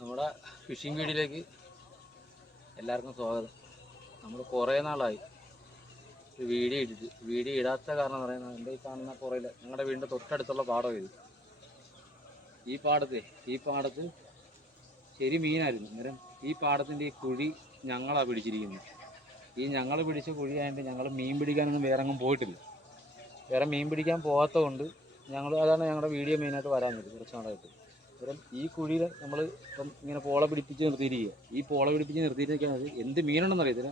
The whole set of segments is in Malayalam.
നമ്മുടെ ഫിഷിംഗ് വീഡിയോയിലേക്ക് എല്ലാവർക്കും സ്വാഗതം. നമ്മൾ കുറേ നാളായി വീഡിയോ ഇടാത്ത കാരണം എന്ന് പറയുന്നത് എൻ്റെ ഈ കാണുന്ന പുറയിൽ ഞങ്ങളുടെ വീടിൻ്റെ തൊട്ടടുത്തുള്ള പാടം ഇത്. ഈ പാടത്ത് ശരി മീനായിരുന്നു. അന്നേരം ഈ പാടത്തിൻ്റെ ഈ കുഴി ഞങ്ങളാണ് പിടിച്ചിരിക്കുന്നത്. ഈ ഞങ്ങൾ പിടിച്ച കുഴിയായതുകൊണ്ട് ഞങ്ങൾ മീൻ പിടിക്കാനൊന്നും വേറെ എങ്ങും പോയിട്ടില്ല. വേറെ മീൻ പിടിക്കാൻ പോകാത്തത് കൊണ്ട് അതാണ് ഞങ്ങളുടെ വീഡിയോ മെയിനായിട്ട് വരാഞ്ഞത് കുറച്ച് നാളായിട്ട്. അന്നേരം ഈ കുഴിയിൽ നമ്മൾ ഇപ്പം ഇങ്ങനെ പോള പിടിപ്പിച്ച് നിർത്തിയിരിക്കുക. ഈ പോള പിടിപ്പിച്ച് നിർത്തിയിരിക്കുന്നത് എന്ത് മീനുണ്ടെന്ന് അറിയത്തില്ല.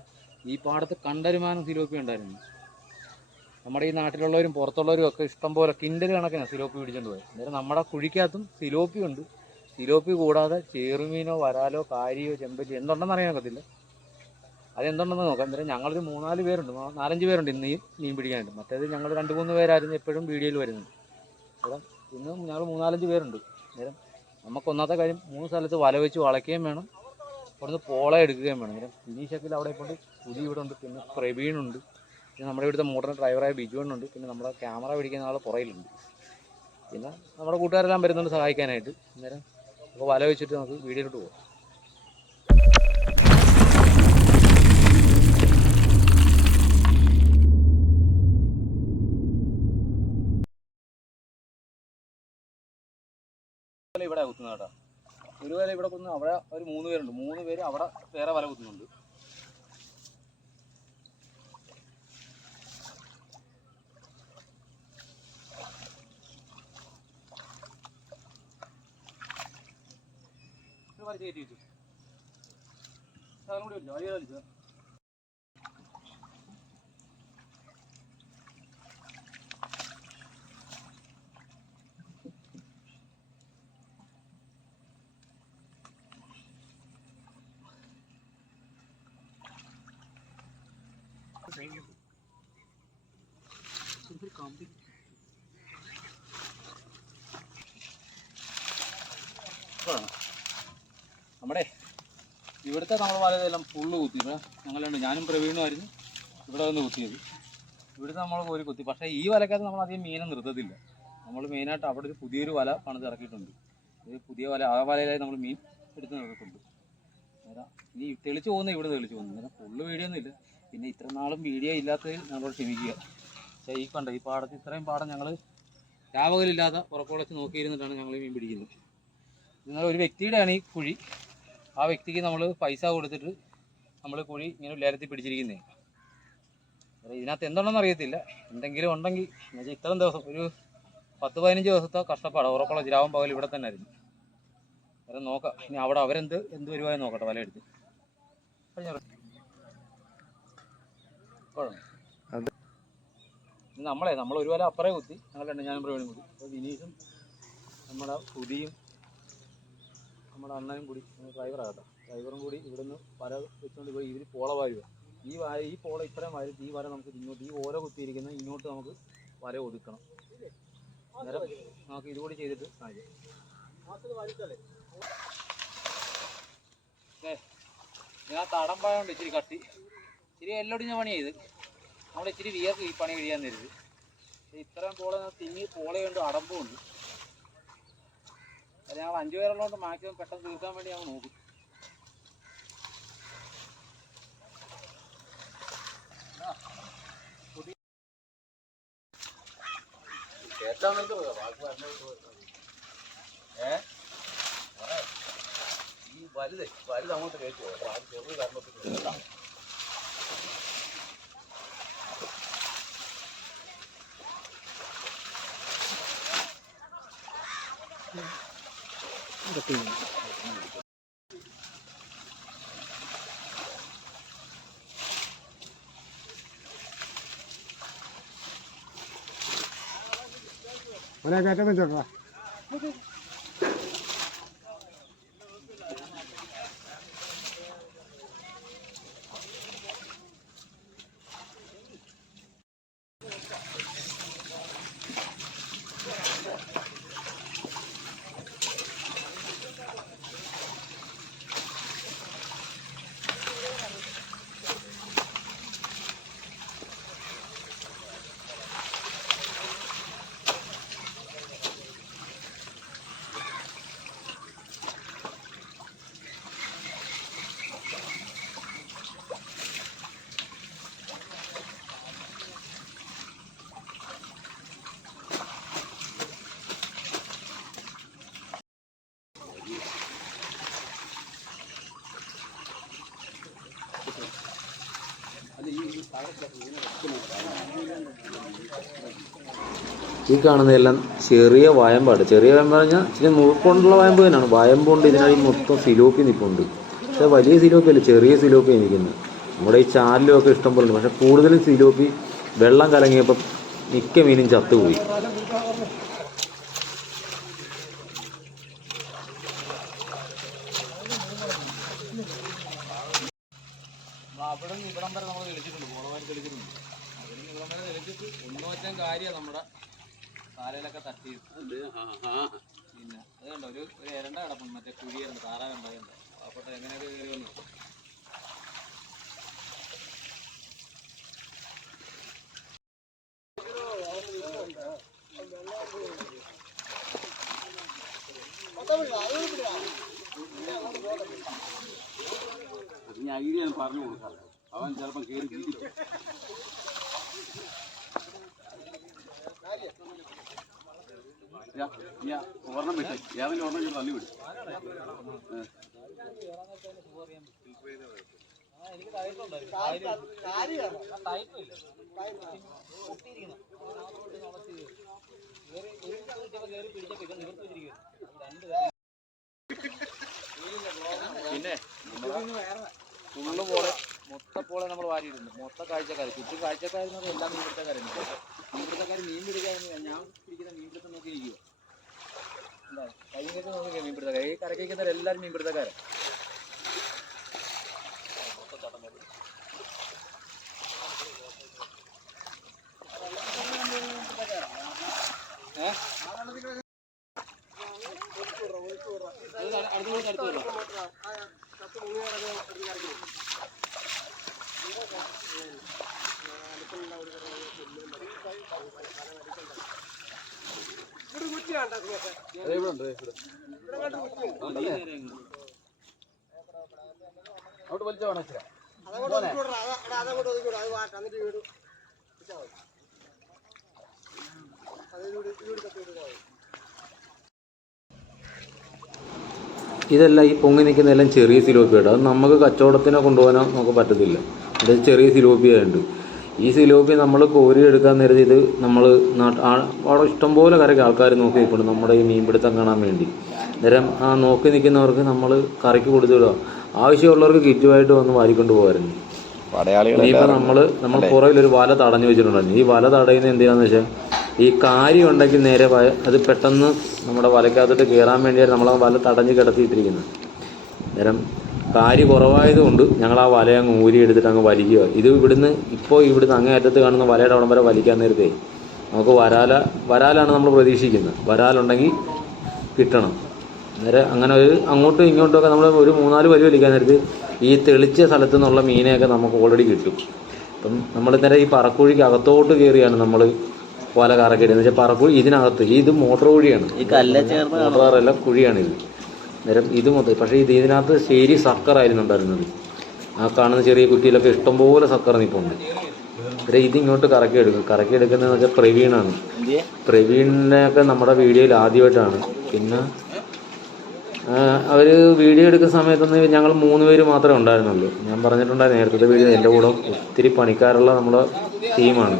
ഈ പാടത്ത് കണ്ടരുമാനം സിലോപ്പി ഉണ്ടായിരുന്നു. നമ്മുടെ ഈ നാട്ടിലുള്ളവരും പുറത്തുള്ളവരും ഒക്കെ ഇഷ്ടംപോലെ കിൻഡൽ കണക്കിനാണ് സിലോപ്പി പിടിച്ചുകൊണ്ട് പോയത്. അന്നേരം നമ്മുടെ കുഴിക്കകത്തും സിലോപ്പി ഉണ്ട്. സിലോപ്പി കൂടാതെ ചേറുമീനോ വരാലോ കാരിയോ ചെമ്പല്ലി എന്തുണ്ടെന്ന് അറിയാനൊക്കത്തില്ല. അതെന്തുണ്ടെന്ന് നോക്കാം. അന്നേരം ഞങ്ങളൊരു 3-4 പേരുണ്ട്, 4-5 പേരുണ്ട് ഇന്ന് ഈ മീൻ പിടിക്കാനായിട്ട്. മറ്റേത് ഞങ്ങൾ 2-3 പേരായിരുന്നു എപ്പോഴും വീഡിയോയിൽ വരുന്നത്. അന്നേരം ഇന്ന് ഞങ്ങൾ 3-4 പേരുണ്ട്. അന്നേരം നമുക്ക് ഒന്നാമത്തെ കാര്യം 3 സ്ഥലത്ത് വല വെച്ച് വളയ്ക്കുകയും വേണം, അവിടുന്ന് പോള എടുക്കുകയും വേണം. അന്നേരം ഇനീഷക്കിൽ അവിടെ ഇപ്പോൾ പുലി ഇവിടെ ഉണ്ട്, പിന്നെ പ്രവീണുണ്ട്, പിന്നെ നമ്മുടെ ഇവിടുത്തെ മോട്ടറിൻ്റെ ഡ്രൈവറായ ബിജുവണ്ണുണ്ട്, പിന്നെ നമ്മുടെ ക്യാമറ പിടിക്കുന്ന ആൾ പുറയിലുണ്ട്, പിന്നെ നമ്മുടെ കൂട്ടുകാരെല്ലാം വരുന്നുണ്ട് സഹായിക്കാനായിട്ട്. അന്നേരം അപ്പോൾ വല വെച്ചിട്ട് നമുക്ക് വീഡിയോയിലോട്ട് പോകാം. ഇവിടെ കുത്തുന്ന കേട്ടോ, ഒരു വല ഇവിടെ കുത്തുന്നു. അവിടെ ഒരു 3 പേരുണ്ട്, 3 പേര് അവിടെ വേറെ വല കുത്തുന്നുണ്ട്. കയറ്റി വെച്ചു കൂടി വലിച്ചു വലിയ വലിച്ചു. നമ്മുടെ ഇവിടുത്തെ നമ്മൾ വലതെല്ലാം ഫുള്ള് കുത്തി. ഞങ്ങളുണ്ട്, ഞാനും പ്രവീണുമായിരുന്നു ഇവിടെ വന്ന് കുത്തിയത്. ഇവിടുത്തെ നമ്മൾ കോരി കുത്തി. പക്ഷേ ഈ വലക്കകത്ത് നമ്മൾ അധികം മീനെ നിർത്തത്തില്ല. നമ്മൾ മെയിനായിട്ട് അവിടെ ഒരു പുതിയൊരു വല പണിത് ഇറക്കിയിട്ടുണ്ട്. ഇത് പുതിയ വല, ആ വലയിലായി നമ്മൾ മീൻ എടുത്ത് നിർത്തിയിട്ടുണ്ട്. അന്നേരം ഇനി തെളിച്ച് പോകുന്നത് ഇവിടെ തെളിച്ച് പോകുന്നത്. അന്നേരം ഫുള്ള് വീഡിയോ ഒന്നും ഇല്ല. പിന്നെ ഇത്ര നാളും വീഡിയോ ഇല്ലാത്തതിൽ ഞങ്ങളോട് ക്ഷമിക്കുക. പക്ഷേ ഈ കണ്ട ഈ പാടത്ത് ഇത്രയും പാടം ഞങ്ങൾ രാവകലില്ലാതെ പുറക്കുളച്ച് നോക്കിയിരുന്നിട്ടാണ് ഞങ്ങൾ മീൻ പിടിക്കുന്നത്. നിങ്ങൾ ഒരു വ്യക്തിയുടെയാണ് ഈ കുഴി. ആ വ്യക്തിക്ക് നമ്മൾ പൈസ കൊടുത്തിട്ട് നമ്മൾ കുഴി ഇങ്ങനെ ലേലത്തിൽ പിടിച്ചിരിക്കുന്നേ. ഇതിനകത്ത് എന്തുണ്ടെന്ന് അറിയത്തില്ല. എന്തെങ്കിലും ഉണ്ടെങ്കിൽ എന്നുവെച്ചാൽ ഇത്രയും ദിവസം ഒരു 10-15 ദിവസത്തെ കഷ്ടപ്പാടാണ്. ഉറക്കുളച്ച് രാവും പകൽ ഇവിടെ തന്നെ ആയിരുന്നു. അന്നേരം നോക്കാം ഇനി അവിടെ അവരെന്ത് വരുവായി നോക്കട്ടെ. വല എടുത്ത് നമ്മൾ ഒരു വല അപ്പുറേ കുത്തി. ഞങ്ങൾ ഞാനും പ്രവീണും കൂടി. അപ്പോൾ വിനീഷും നമ്മുടെ പുതിയും നമ്മുടെ അണ്ണനും കൂടി, ഡ്രൈവറാകട്ടോ, ഡ്രൈവറും കൂടി ഇവിടുന്ന് വല വെച്ചുകൊണ്ട് പോയി ഇതിൽ പോള വാരുക. ഈ പോള ഇത്രയും വാരി ഈ വല നമുക്ക് ഇങ്ങോട്ട് ഈ ഓല കുത്തിയിരിക്കുന്ന ഇങ്ങോട്ട് നമുക്ക് വല ഒതുക്കണം. അന്നേരം നമുക്ക് ഇതുകൂടി ചെയ്തിട്ട് കാര്യം. ഞാൻ തടം പായതുകൊണ്ട് ഇച്ചിരി കട്ടി, ഇച്ചിരി എല്ലൊടിഞ്ഞ പണി ചെയ്ത് നമ്മൾ ഇച്ചിരി വിയർക്ക് ഈ പണി കഴിയാൻ തരുത്. ഇത്രയും പോള തിങ്ങി പോളയുണ്ട്, അടമ്പുണ്ട്. അത് ഞങ്ങൾ 5 പേരുള്ളതുകൊണ്ട് മാക്സിമം പെട്ടെന്ന് തീർക്കാൻ വേണ്ടി ഞങ്ങൾ നോക്കും. ഈ വലുത് അങ്ങോട്ട് കയറ്റുമോ? ചെറു കാരണത്തിൽ ഒരാ കയറ്റം വെച്ചോട്ടാ. ഈ കാണുന്നതെല്ലാം ചെറിയ വയമ്പാട്. ചെറിയ വയമ്പ് പറഞ്ഞാൽ ഇച്ചിരി മുഴുക്കൊണ്ടുള്ള വയമ്പ് തന്നെയാണ്. വയമ്പുണ്ട്, ഇതിനായി മൊത്തം സിലോപ്പി നിൽപ്പുണ്ട്. പക്ഷേ വലിയ സിലോപ്പി അല്ല, ചെറിയ സിലോപ്പി നിൽക്കുന്നത്. നമ്മുടെ ഈ ചാലിലുമൊക്കെ ഇഷ്ടം പോലെ ഉണ്ട്. പക്ഷേ കൂടുതലും സിലോപ്പി വെള്ളം കലങ്ങിയപ്പം മിക്ക മീനും ചത്തുപോയി. അവിടെ നിന്ന് ഇവിടം വരെ നമ്മൾ തെളിച്ചിട്ടുണ്ട്, പോളമാരി തെളിച്ചിട്ടുണ്ട്. അതിന് ഇവിടം വരെ തെളിച്ചിട്ട് ഒന്ന് വെച്ചാൽ കാര്യമാണ് നമ്മുടെ താരയിലൊക്കെ തട്ടിയത്. പിന്നെ അത് കണ്ടോ, ഒരു എരണ്ട കിടപ്പം, മറ്റേ കുഴിയുണ്ട്, താറാ കണ്ടതുണ്ട്. അപ്പോട്ടെ എങ്ങനെയൊക്കെ കയറി വന്നു. ഞാൻ ഐഡിയ പറഞ്ഞു കൊടുക്കാം, അവൻ ചിലപ്പോൾ കയറി തിരിച്ചു. ഒരെണ്ണം വിട്ട് ഏതെങ്കിലും ഒരെണ്ണം തള്ളി വിടും. പിന്നെ ഫുള്ള് പോലെ മൊത്തപ്പോലെ നമ്മൾ വാരിയിട്ടുണ്ട്. മൊത്ത കാഴ്ചക്കാർ, ചുറ്റും കാഴ്ചക്കാരെന്ന് പറഞ്ഞാൽ എല്ലാ മീൻപിടുത്തക്കാരും. മീൻപിടുത്തക്കാർ മീൻ പിടിക്കാൻ, ഞാൻ പിടിക്കുന്ന മീൻപിടുത്തം നോക്കിയിരിക്കുക. എന്താ കൈകൊക്കെ നോക്കിയ മീൻപിടുത്തക്കാർ, ഈ കരയ്ക്കുന്നവർ എല്ലാവരും മീൻപിടുത്തക്കാരാണ്. അവിടെ വലിച്ച വേണം. ഇതെല്ലാം ഈ പൊങ്ങി നിൽക്കുന്നതെല്ലാം ചെറിയ സിലോപ്പിയാണ്. അത് നമുക്ക് കച്ചവടത്തിനോ കൊണ്ടുപോകാനോ നമുക്ക് പറ്റത്തില്ല. ഇത് ചെറിയ സിലോപ്പിയായുണ്ട്. ഈ സിലോപ്പി നമ്മൾ കോരി എടുക്കാൻ നേരത്തെ ഇത് നമ്മൾ അവിടെ ഇഷ്ടംപോലെ കരയ്ക്ക് ആൾക്കാർ നോക്കി നിൽപ്പുണ്ട് നമ്മുടെ ഈ മീൻപിടുത്തം കാണാൻ വേണ്ടി. അന്നേരം ആ നോക്കി നിൽക്കുന്നവർക്ക് നമ്മൾ കറിക്ക് കൊടുത്തു വിടുക. ആവശ്യമുള്ളവർക്ക് കിറ്റുമായിട്ട് വന്ന് വാരിക്കൊണ്ട് പോകാറുണ്ട്. ഇനിയിപ്പോൾ നമ്മൾ പുറകിലൊരു വല തടഞ്ഞു വെച്ചിട്ടുണ്ടായിരുന്നു. ഈ വല തടയുന്നത് എന്തിനാന്ന് വെച്ചാൽ ഈ കാരി ഉണ്ടെങ്കിൽ നേരെ അത് പെട്ടെന്ന് നമ്മുടെ വലക്കകത്തോട്ട് കയറാൻ വേണ്ടിയാണ് നമ്മൾ ആ വല തടഞ്ഞ് കിടത്തിയിട്ടിരിക്കുന്നത്. അന്നേരം കാരി കുറവായതുകൊണ്ട് ഞങ്ങൾ ആ വല അങ്ങ് ഊരി എടുത്തിട്ട് അങ്ങ് വലിക്കുക. ഇത് ഇവിടുന്ന് അങ്ങേ അറ്റത്ത് കാണുന്ന വലയുടെ അവിടം വരെ വലിക്കാൻ നേരത്തെ നമുക്ക് വരാലാണ് നമ്മൾ പ്രതീക്ഷിക്കുന്നത്. വരാലുണ്ടെങ്കിൽ കിട്ടണം. അന്നേരം അങ്ങനെ അങ്ങോട്ടും ഇങ്ങോട്ടുമൊക്കെ നമ്മൾ ഒരു 3-4 വലി വലിക്കാൻ നേരത്ത് ഈ തെളിച്ച സ്ഥലത്തു നിന്നുള്ള മീനെയൊക്കെ നമുക്ക് ഓൾറെഡി കിട്ടും. അപ്പം നമ്മളിന്നേരം ഈ പറക്കുഴിക്ക് അകത്തോട്ട് കയറിയാണ് നമ്മൾ വല കറക്കിടുന്നത്. എന്ന് വെച്ചാൽ പറക്കുഴി ഇതിനകത്ത് ഇത് മോട്ടോർ കുഴിയാണ്, ഈ മോട്ടോറല്ല കുഴിയാണിത്. അന്നേരം ഇത് മൊത്തം പക്ഷേ ഇതിനകത്ത് ശരി സക്കറായിരുന്നു ഉണ്ടായിരുന്നത്. ആ കാണുന്ന ചെറിയ കുറ്റിയിലൊക്കെ ഇഷ്ടംപോലെ സക്കർ നിൽപ്പുണ്ട്. അന്നേരം ഇതിങ്ങോട്ട് കറക്കിയെടുക്കുന്നതെന്ന് വെച്ചാൽ പ്രവീണാണ്. പ്രവീണിനെയൊക്കെ നമ്മുടെ വീഡിയോയിൽ ആദ്യമായിട്ടാണ്. പിന്നെ അവർ വീഡിയോ എടുക്കുന്ന സമയത്തൊന്നും ഞങ്ങൾ 3 പേര് മാത്രമേ ഉണ്ടായിരുന്നുള്ളൂ. ഞാൻ പറഞ്ഞിട്ടുണ്ടായിരുന്നു നേരത്തെ വീഡിയോ, എൻ്റെ കൂടെ ഒത്തിരി പണിക്കാരുള്ള നമ്മുടെ ടീമാണ്.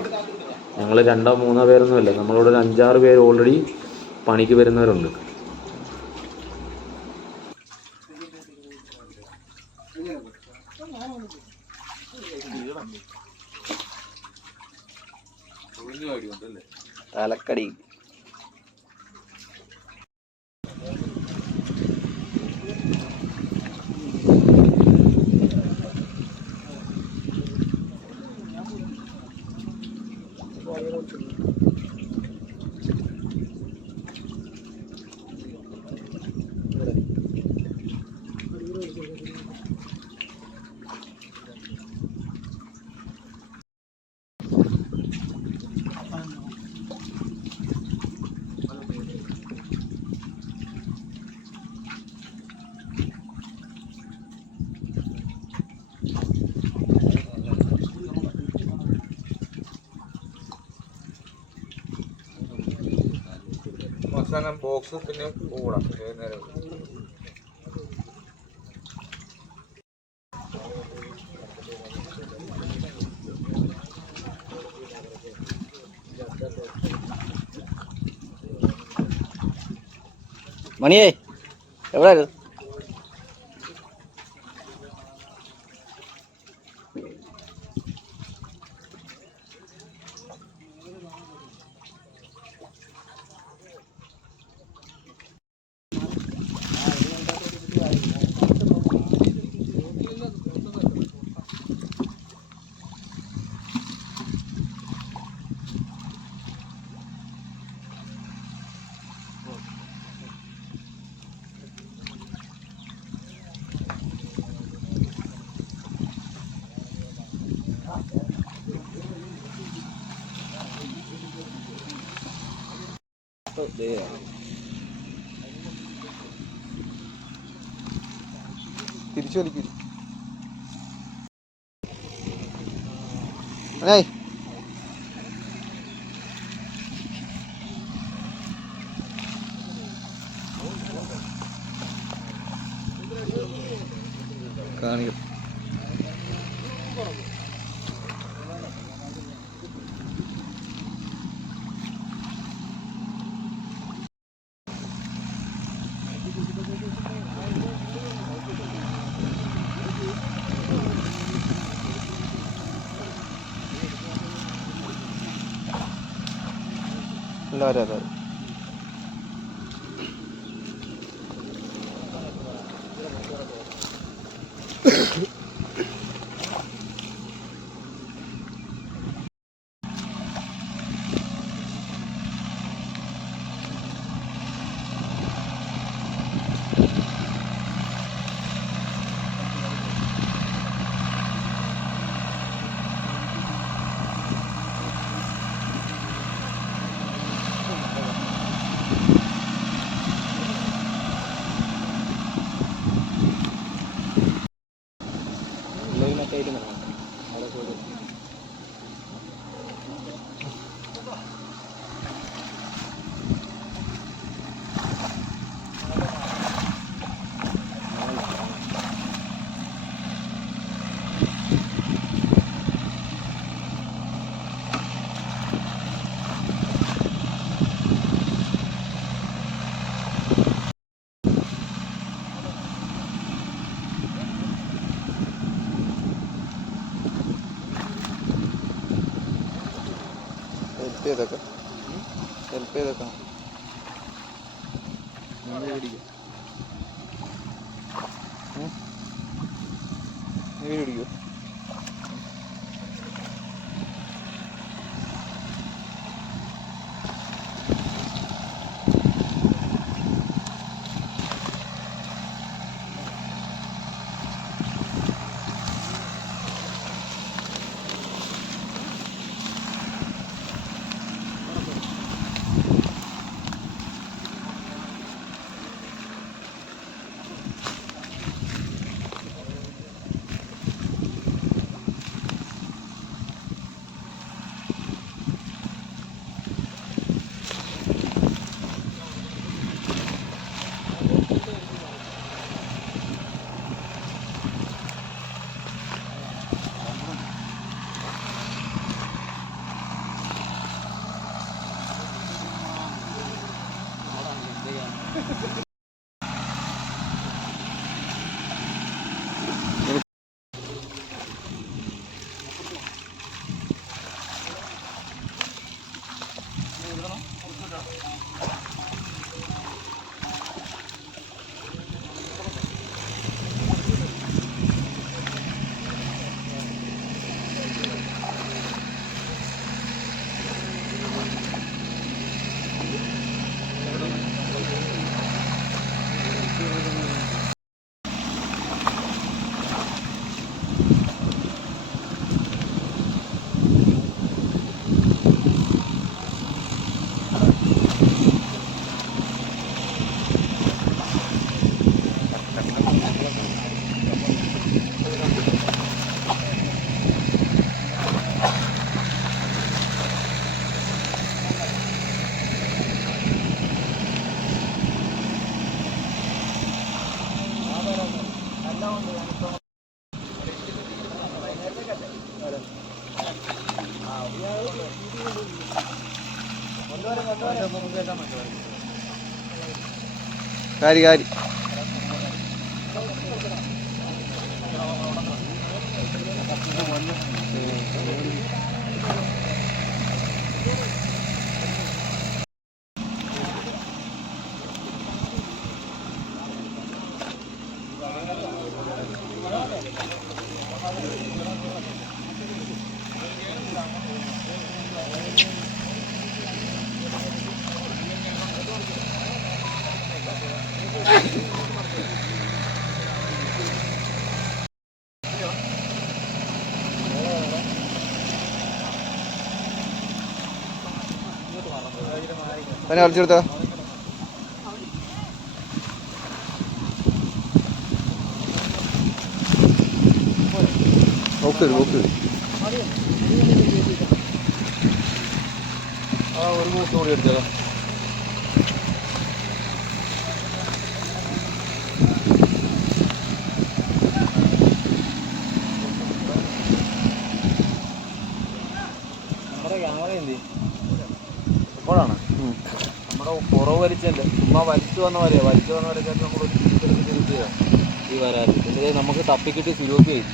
ഞങ്ങൾ 2-3 പേരൊന്നുമില്ല, നമ്മളോട് ഒരു 5-6 പേര് ഓൾറെഡി പണിക്ക് വരുന്നവരുണ്ട്. തലക്കടി ബോക്സ് പിന്നെ കൂടാം നേരം. മണിയേ എവിടെയായിരുന്നു? തിരിച്ചു വലിക്കും. കാണിക്കും. എല്ലാവരും അതെ. ഹെൽപ്പ് ചെയ്തേക്കാം. നീ പിടിക്കോ? കാരി കാരി. അതിനെ കളിച്ചെടുത്തോ. നോക്ക് നോക്ക്. ഒരു കൂട്ട് കൂടി എടുത്തോ. നമ്മുടെ ക്യാമറ എന്ത് ഇപ്പോഴാണ് നമ്മുടെ പുറവ് വലിച്ചല്ലേ, ചുമ്മാ വലിച്ചു വന്ന വരെയൊക്കെ നമ്മൾ ഈ വരാറ്. പിന്നെ നമുക്ക് തപ്പിക്കിട്ട് സിലോപ്പി ആയി.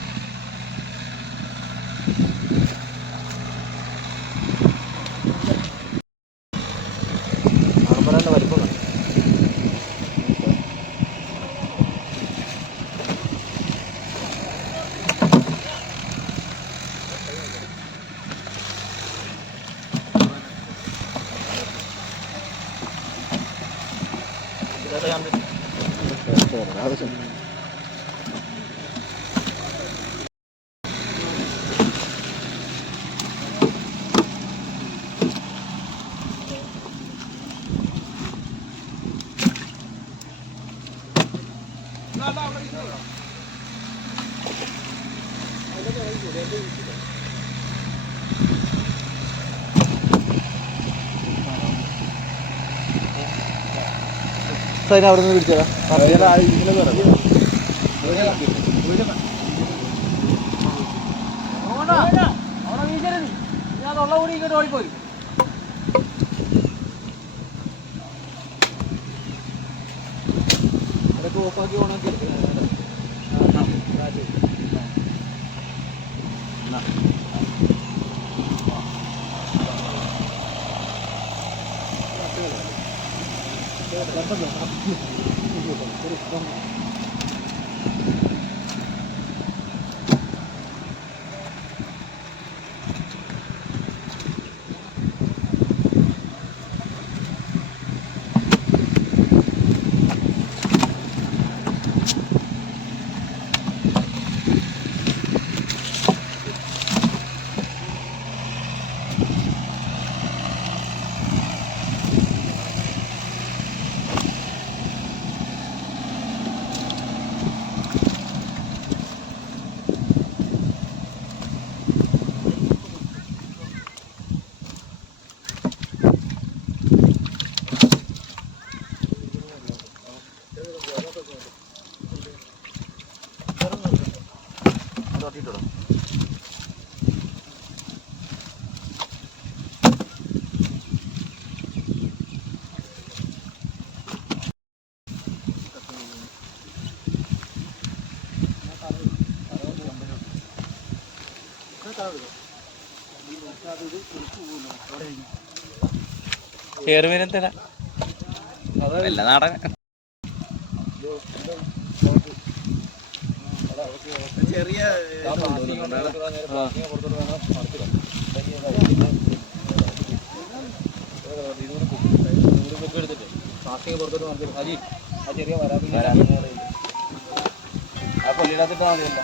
ആമ്പരാൻ്റെ വലിപ്പം കണ്ടു. അതിനെ അവിടെ നിന്ന് പിടിച്ചതാ. ഓടിപ്പോയി. അതൊക്കെ ഓഫാക്കി ഓണാക്കി എടുക്കുന്നത്. ചേർമീനത്തിന വല്ല നാടൻ ചെറിയ ചെറിയ വരാതി ആ കൊല്ലിടാത്തിട്ട് മതിയല്ല.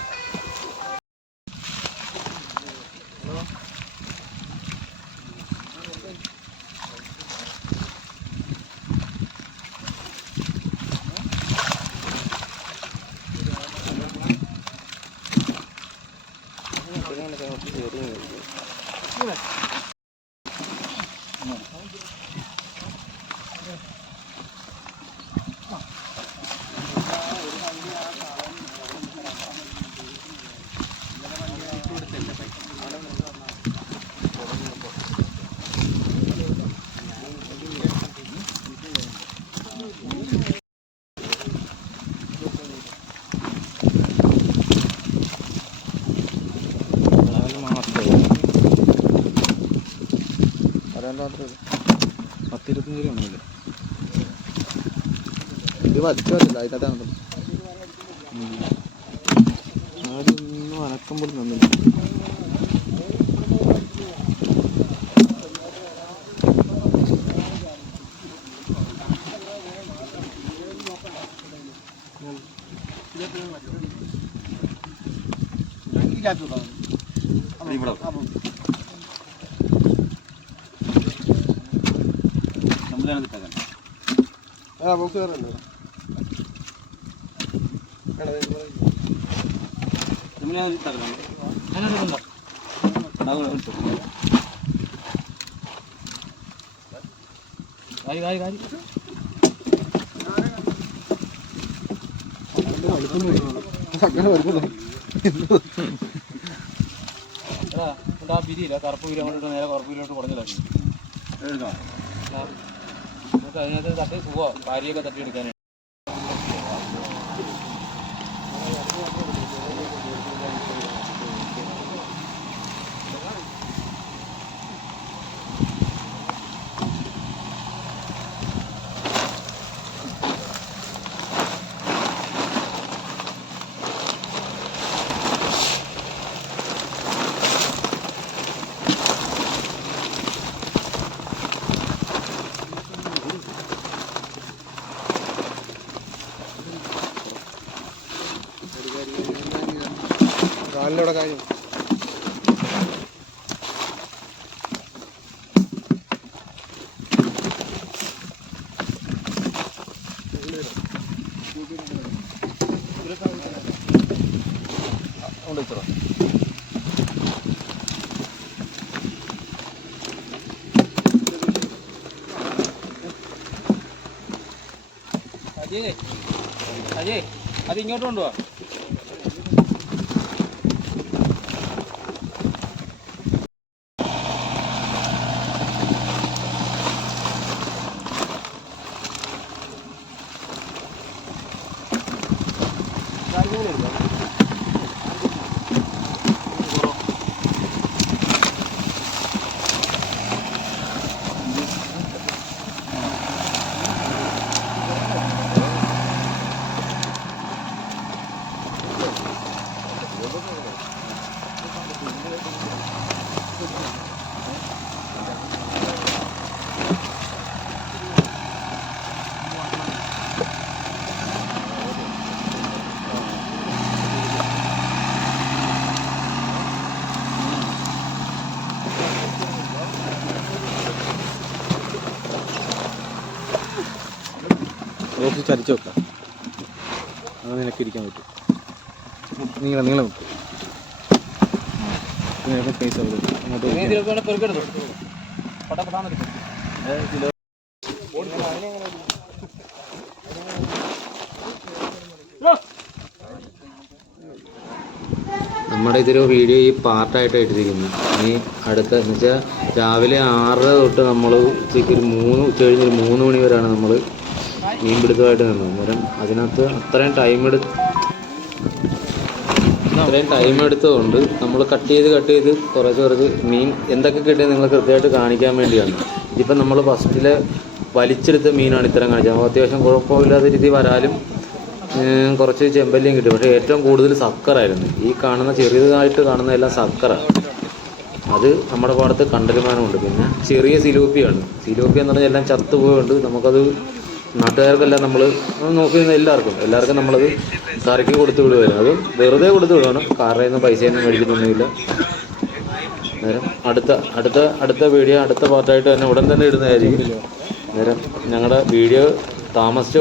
10-25 കാണുമല്ലോ. ഇത് വലിച്ചല്ല അതിനകത്താണ് ആരൊന്നും അനക്കുമ്പോൾ നിന്നില്ല. പിരിയില്ല കറുപ്പ് പിരി അങ്ങോട്ട് നേരെ കറുപ്പ് പിരിലോട്ട് കുറഞ്ഞില്ലാക്കി അതിനകത്ത് തട്ടി സുഖമാണ് ഭാര്യയൊക്കെ തട്ടിയെടുക്കാനായിട്ട്. കാലിലൂടെ കാര്യം അജയ് അത് ഇങ്ങോട്ട് കൊണ്ടുപോവാ. ബോക്സ് ചരിച്ചു വെക്കാം. അത് നിനക്ക് ഇരിക്കാൻ പറ്റും. നീളം വെക്കും. സ്പേസ് അങ്ങോട്ട് പെറുക്കെടുത്തു നമ്മുടെ ഇതൊരു വീഡിയോ ഈ പാർട്ടായിട്ട് ഇട്ടിരിക്കുന്നു. ഇനി അടുത്ത എന്ന് വെച്ചാൽ രാവിലെ 6 തൊട്ട് നമ്മൾ ഉച്ചയ്ക്ക് ഒരു 3 ഉച്ച കഴിഞ്ഞ് ഒരു 3 മണി വരെയാണ് നമ്മൾ മീൻപിടുത്തമായിട്ട് നിന്നത്. അന്നേരം അതിനകത്ത് അത്രയും ടൈം എടുത്തതുകൊണ്ട് നമ്മൾ കട്ട് ചെയ്ത് കുറച്ച് മീൻ എന്തൊക്കെ കിട്ടിയത് നിങ്ങൾ കൃത്യമായിട്ട് കാണിക്കാൻ വേണ്ടിയാണ്. ഇതിപ്പം നമ്മൾ ഫസ്റ്റിൽ വലിച്ചെടുത്ത മീനാണ് ഇത്തരം കാണിച്ചത്. അപ്പോൾ അത്യാവശ്യം കുഴപ്പമില്ലാത്ത രീതി വരാലും കുറച്ച് ചെമ്പല്ലിയും കിട്ടും. പക്ഷേ ഏറ്റവും കൂടുതൽ സക്കറായിരുന്നു. ഈ കാണുന്ന ചെറിയതായിട്ട് കാണുന്നതെല്ലാം സക്കറാണ്. അത് നമ്മുടെ പാടത്ത് കണ്ടലുമാനമുണ്ട്. പിന്നെ ചെറിയ സിലോപ്പിയാണ്. സിലോപ്പി എന്ന് പറഞ്ഞാൽ എല്ലാം ചത്തുപോയുണ്ട്. നമുക്കത് നാട്ടുകാർക്കെല്ലാം നമ്മൾ നോക്കി എല്ലാവർക്കും നമ്മളത് കറക്കി കൊടുത്തു വിടുമായിരുന്നു. അത് വെറുതെ കൊടുത്തു വിടണം. കാറിൽ പൈസയൊന്നും മേടിക്കുന്നൊന്നുമില്ല. നേരം അടുത്ത വീഡിയോ അടുത്ത പാർട്ടായിട്ട് തന്നെ ഉടൻ തന്നെ ഇടുന്നതായിരിക്കും. നേരം ഞങ്ങളുടെ വീഡിയോ താമസിച്ച